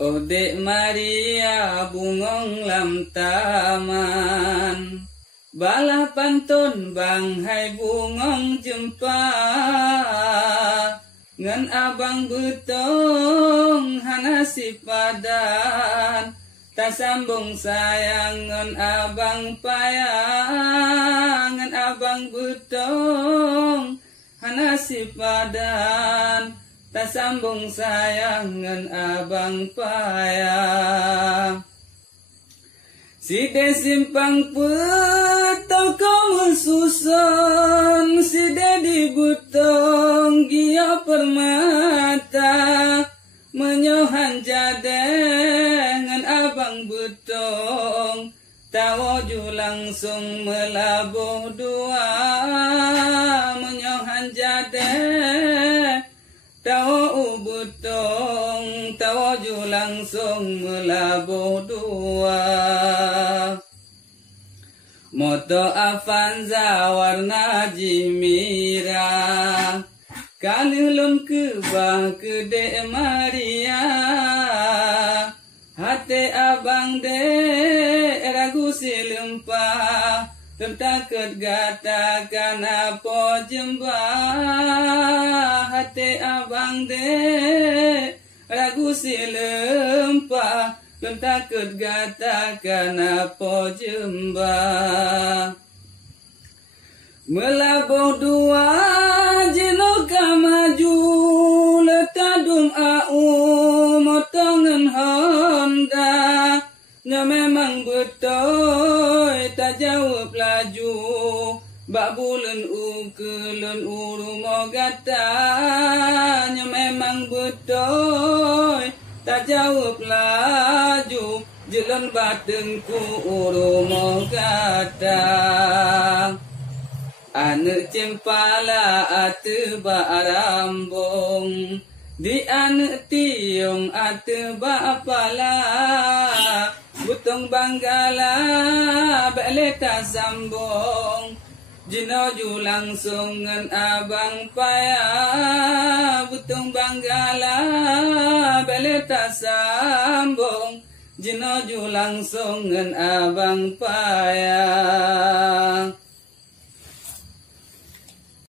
Oh Dek Maria bungong lam taman, bala pantun bang hai bungong jumpa, ngan abang butong hana si padan, tak sambung sayang ngan abang payang, ngan abang butong hana si padan, tak sambung sayang ngan abang payang. Side simpang petong kamu susun, side di butong gia permata, menyohan jadengan abang butong, tawoju langsung melabuh dua, menyohan jadeng tawo butong, tawoju langsung melabuh dua. Moto Avanza warna jimira, kalulun kebah ke Dek Maria, hati abang Dek ragu silempah, tentakut gatakan apa jembah, hati abang Dek ragu silempah, tentakut gatakan apa jembah. Melabuh dua jinoka maju, letadum au motongan Honda, nya memang betul tak jawab laju, bak bulan ukelun urumo gata, nya memang betul tak jawab laju, jalan batengku urumo gata. Anak cempala ateba arambong, di anak tiung ateba apala, butong banggala beleta sambong, jinoju langsung ngan abang paya, butong banggala beleta sambong, jinoju langsung ngan abang paya.